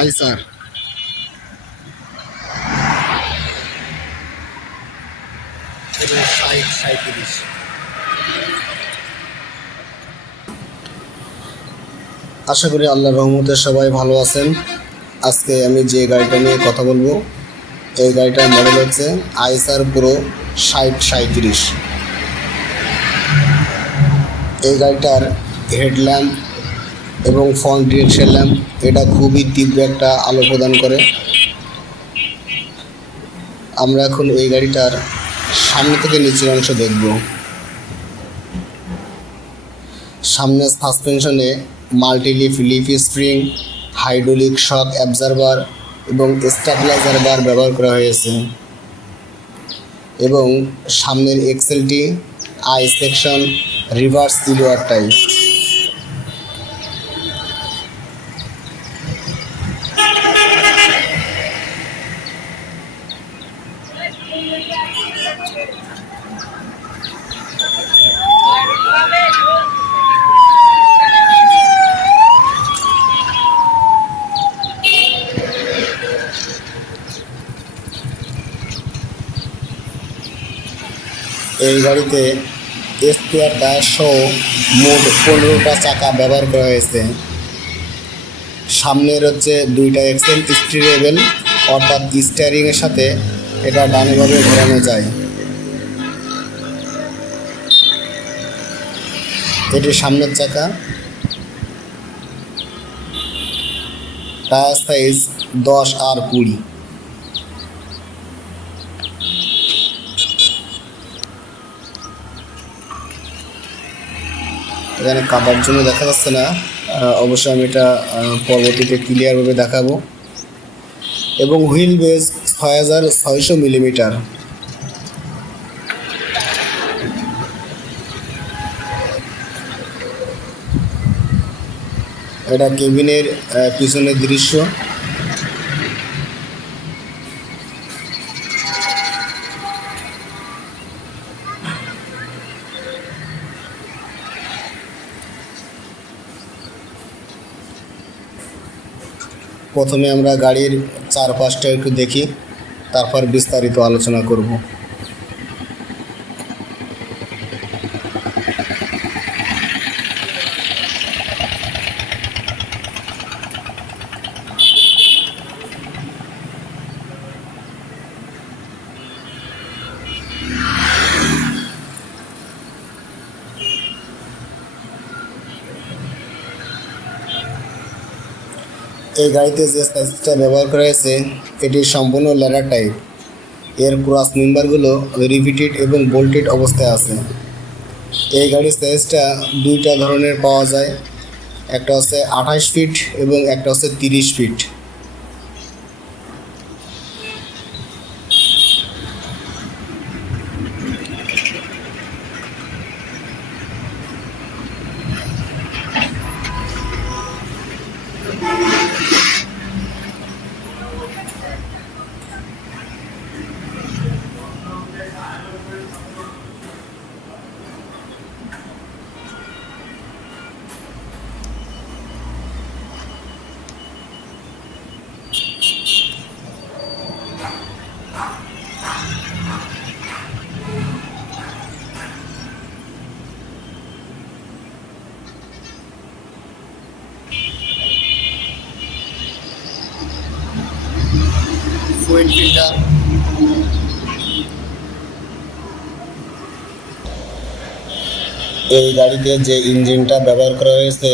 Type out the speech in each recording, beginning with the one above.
আইসার। এবং 60-37। আশা করি আল্লাহর রহমতে সবাই ভালো আছেন। আজকে আমি যে গাড়িটা নিয়ে কথা বলবো, এই গাড়িটার মডেল হচ্ছে আইসার প্রো 60-37। এই গাড়িটার হেডল্যাম্প এবং ফ্রন্ট ডিরেকশন ল্যাম্প এটা খুবই তীব্র একটা আলো প্রদান করে। আমরা এখন এই গাড়িটার সামনে থেকে নিচের অংশ দেখব। সামনে সাসপেনশনে multileaf leaf spring, hydraulic shock absorber এবং স্টেবিলাইজার বার ব্যবহার করা হয়েছে। এবং সামনের এক্সেলটি আই সেকশন রিভার্স ইলোয়ার টাইপ। এই গাড়িতে স্পেয়ার টায়ার সহ মোট 15টা চাকা ব্যবহার করা হয়েছে। সামনের হচ্ছে 2টা এক্সেল স্টিরেবল, অর্থাৎ স্টিয়ারিংয়ের সাথে এটা ডানেভাবে ঘোরানো যায়। এটি সামনের চাকা। টায়ার সাইজ 10 আর 20। এখানে কাদার জন্য দেখা যাচ্ছে না, অবশ্যই আমি এটা পরবর্তীতে ক্লিয়ারভাবে দেখাবো। এবং হুইল বেজ 6600 মিলিমিটার। এটা কেবিনের পিছনের দৃশ্য। প্রথমে আমরা গাড়ির চারপাশটা একটু দেখি, তারপর বিস্তারিত আলোচনা করব। এই গাড়িতে যে সাইজটা ব্যবহার করা হয়েছে এটি সম্পূর্ণ ল্যাডার টাইপ। এর ক্রস মেম্বারগুলো রিভিটেড এবং বোল্টেড অবস্থায় আছে। এই গাড়ির সাইজটা 2টা ধরনের পাওয়া যায়, একটা হচ্ছে 28 ফিট এবং একটা হচ্ছে 30 ফিট। ফুয়েল ফিল্টার, এই গাড়িতে যে ইঞ্জিনটা ব্যবহার করা হয়েছে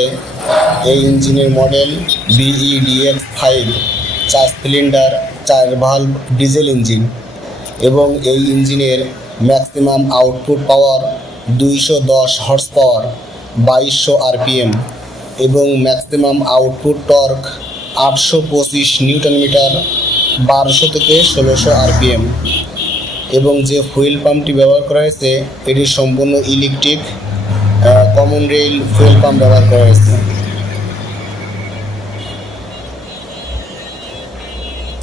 এই ইঞ্জিনের model BEDX5, 4 cylinder 4 valve diesel engine. এবং এই ইঞ্জিনের maximum output power 210 horse power, 2200 RPM এবং maximum output torque 825 newton metre, 1200 থেকে 1600 RPM। এবং যে ফুয়েল পাম্পটি ব্যবহার করা হয়েছে এটি সম্পূর্ণ electric common rail fuel pump ব্যবহার করা হয়েছে।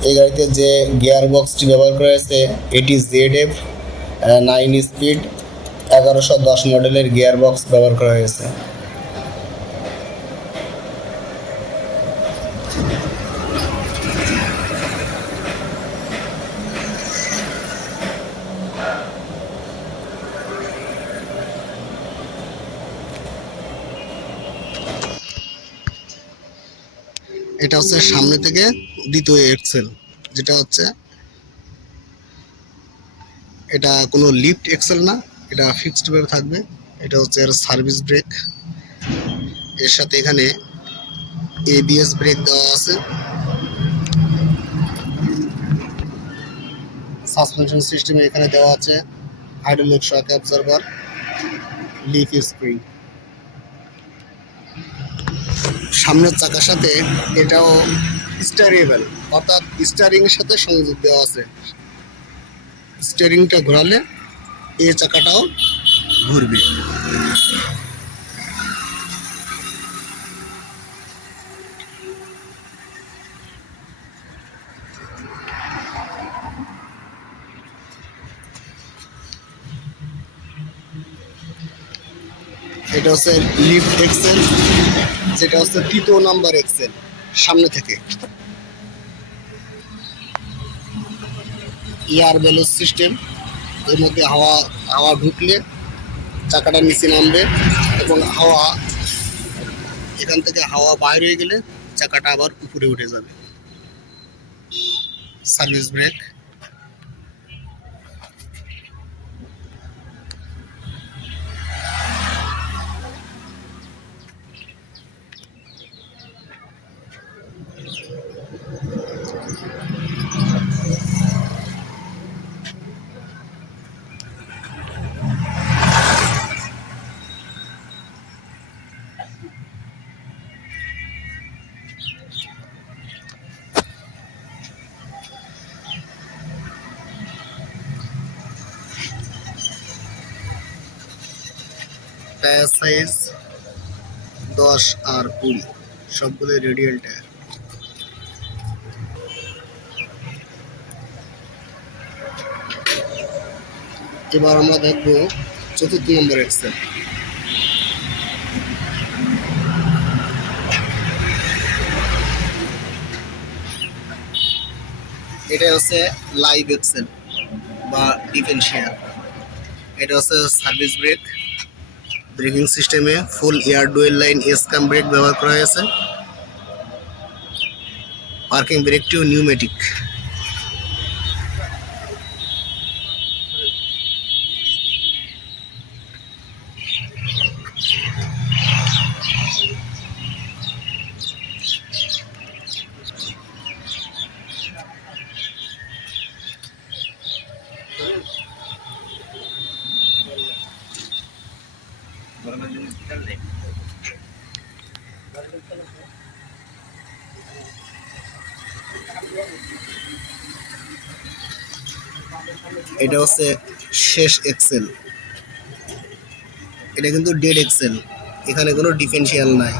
এই গাড়িতে যে গিয়ার বক্সটি ব্যবহার করা হয়েছে এটি ZF 9 স্পিড 1110 মডেলের গিয়ার বক্স ব্যবহার করা হয়েছে। এটা হচ্ছে সামনে থেকে দ্বিতীয় এক্সেল, যেটা হচ্ছে এটা কোনো লিফট এক্সেল না, এটা ফিক্সড ভাবে থাকবে। এটা হচ্ছে এর সার্ভিস ব্রেক, এর সাথে এখানে এবিএস ব্রেক দেওয়া আছে। সাসপেনশন সিস্টেমে এখানে দেওয়া আছে hydraulic shock absorber, leaf spring. সামনের চাকার সাথে এটাও স্টিয়ারেবল, অর্থাৎ স্টিয়ারিং এর সাথে সংযোগ দেওয়া আছে। স্টিয়ারিংটা ঘোরালে এই চাকাটাও ঘুরবে। এটা হচ্ছে লিফট এক্সেল, যেটা হচ্ছে তৃতীয় নাম্বার এক্সেল সামনে থেকে। এয়ার ব্যালেন্স সিস্টেম, এর মধ্যে হাওয়া হাওয়া ঢুকলে চাকাটা নিচে নামবে এবং হাওয়া এখান থেকে হাওয়া বাইরে হয়ে গেলে চাকাটা আবার উপরে উঠে যাবে। সার্ভিস ব্রেক, টায়ার সাইজ 10 আর 20, সবগুলো রেডিয়াল টায়ার। এবার আমরা দেখবো চতুর্থ নম্বর এক্সেল। এটা হচ্ছে লাইভ এক্সেল বা ডিফারেনশিয়াল। এটা হচ্ছে সার্ভিস ব্রেক, ব্রেকিং সিস্টেমে full air dual line S cam brake ব্যবহার করা হয়েছে। পার্কিং ব্রেকটিও নিউমেটিক। এটা হচ্ছে শেষ এক্সেল, এটা কিন্তু ডেড এক্সেল, এখানে কোনো ডিফারেনশিয়াল নাই,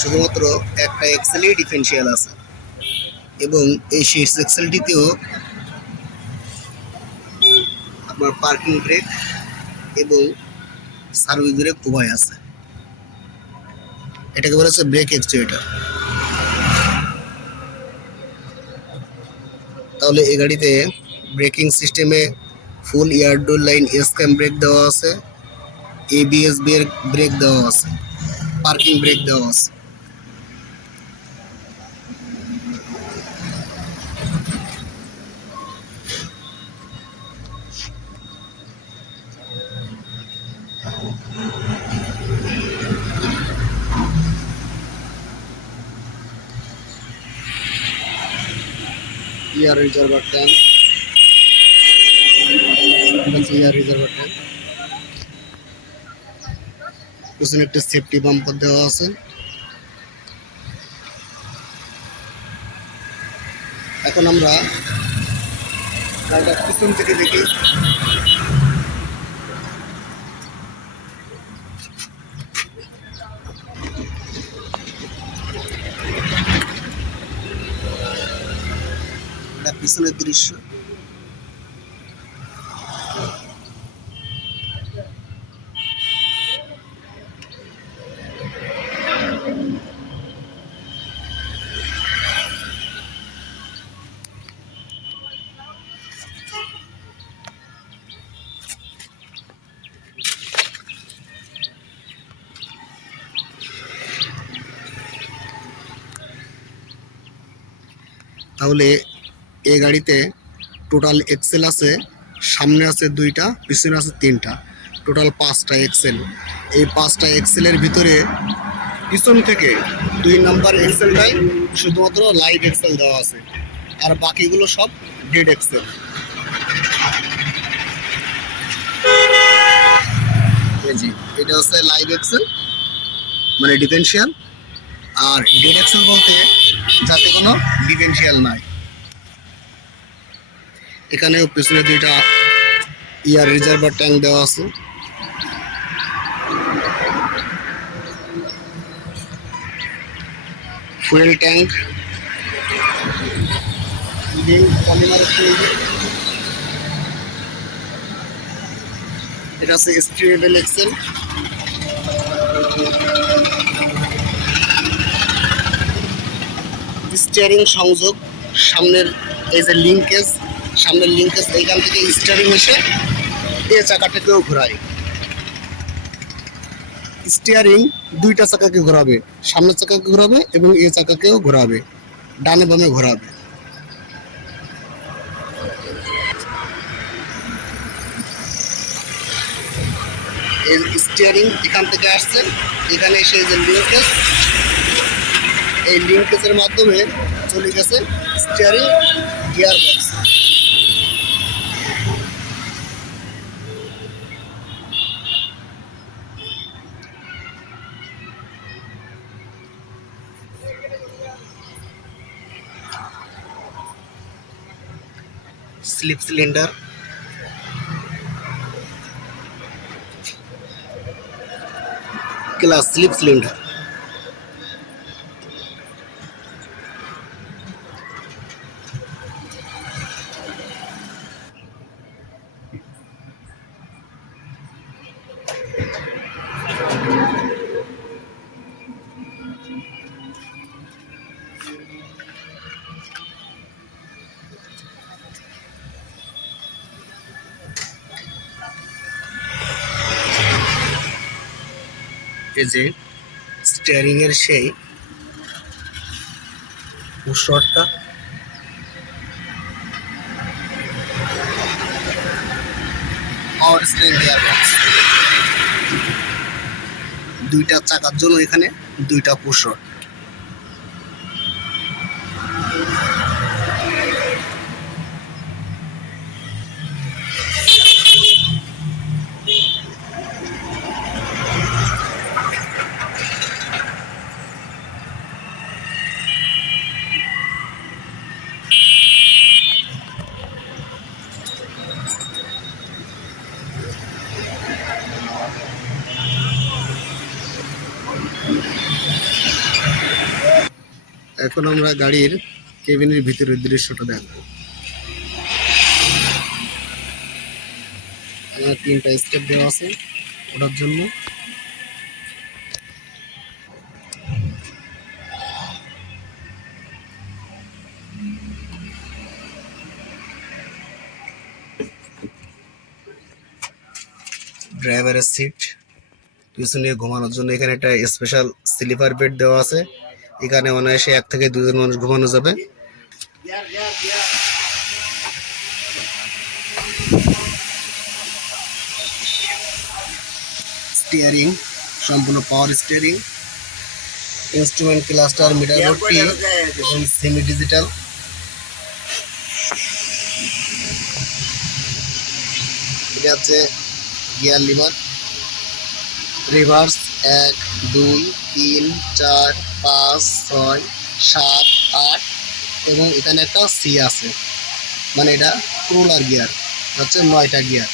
শুধুমাত্র একটা এক্সেলই ডিফারেনশিয়াল আছে। এবং এই শেষ এক্সেলটিতেও আপনার পার্কিং ব্রেক এবং সার্ভিস ব্রেক উভয় আছে। এটাকে বলা হচ্ছে ব্রেক অ্যাকচুয়েটর। তাহলে এই গাড়িতে ব্রেকিং সিস্টেমে ফুল এয়ার ডোর লাইন এসকাম ব্রেক দেওয়া আছে, এবিএস ব্রেক দেওয়া আছে, পার্কিং ব্রেক দেওয়া আছে। Air reservoir tank, air reservoir tank. পিছনে একটা সেফটি বাম্পার দেওয়া আছে। এখন আমরা গাড়িটা পিছন থেকে দেখি। এটা পিছনের দৃশ্য। তাহলে এই গাড়িতে টোটাল এক্সেল আছে, সামনে আছে 2টা, পিছনে আছে 3টা, টোটাল 5টা এক্সেল। এই 5টা এক্সেলের ভিতরে পিছন থেকে 2 নাম্বার এক্সেলটাই শুধুমাত্র লাইভ এক্সেল দেওয়া আছে, আর বাকিগুলো সব ডেড এক্সেল। জি, এটা হচ্ছে লাইভ এক্সেল মানে ডিফারেন্সিয়াল, আর ডেড এক্সেল বলতে যাতে কোনো ডিফারেন্সিয়াল নাই। এখানেও পিছনে 2টা এয়ার রিজার্ভার ট্যাঙ্ক দেওয়া আছে। ফুয়েল ট্যাঙ্ক, পলিমার ফুয়েল, এটা হচ্ছে স্টিরেবল এক্সেল। স্টিয়ারিং সংযোগ, সামনের এই যে লিঙ্কেজ, সামনের লিঙ্কেজ এইখান থেকে স্টিয়ারিং এসে এই চাকাটাকেও ঘোরায়। স্টিয়ারিং 2টা চাকাকে ঘোরাবে, সামনের চাকাকে ঘোরাবে এবং এই চাকাকেও ঘোরাবে, ডানে বামে ঘোরাবে। এই স্টিয়ারিং এখান থেকে আসছে, এখানে এসে যে লিঙ্কেজ, এই লিঙ্কেজের মাধ্যমে চলে গেছে steering gear box. Slip cylinder, ক্লাস স্লিপ সিলিন্ডার। এই যে স্টিয়ারিং এর সেই পুশরটা, পাওয়ার স্টিয়ারিং গিয়ার বক্স। 2টা চাকার জন্য এখানে 2টা পুশর। এখন আমরা গাড়ির কেবিনের ভিতরের দৃশ্যটা দেখব। 3টা স্টেপ দেওয়া আছে ওঠার জন্য। ড্রাইভারের সিট, পিছনে ঘুমানোর জন্য এখানে একটা স্পেশাল স্লিপার বেড দেওয়া আছে, এখানে অনায়াসে 1 থেকে 2 জন মানুষ ঘুমানো যাবে। স্টিয়ারিং সম্পূর্ণ power steering, instrument cluster, meter বোর্ডটি এবং সেমি ডিজিটাল। এটা হচ্ছে গিয়ার লিভার, রিভার্স 1, 2, 3, 4, 5, 6, 7, 8 এবং এখানে একটা সি আছে, মানে এটা ক্রোলার গিয়ার, হচ্ছে 9টা গিয়ার,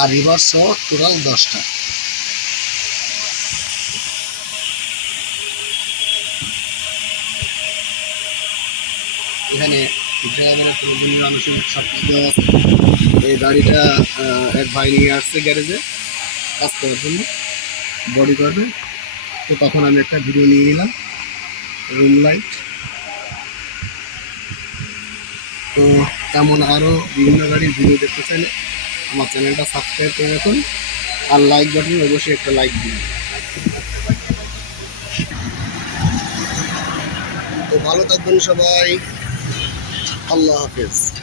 আর রিভার্স সহ টোটাল 10টা। এখানে ড্রাইভারের প্রয়োজনীয় আনুষঙ্গিক সব কিছু দেওয়া আছে। এই গাড়িটা এক ভাই নিয়ে আসছে গ্যারেজে কাজ করার জন্য, বডি করবে। তো তখন আমি একটা ভিডিও নিয়ে নিলাম, রুম লাইট। তো তেমন আরও বিভিন্ন গাড়ির ভিডিও দেখতে চাইলে আমার চ্যানেলটা সাবস্ক্রাইব করে রাখুন, আর লাইক বাটন অবশ্যই একটা লাইক দিন। তো ভালো থাকবেন সবাই। আল্লাহ হাফেজ।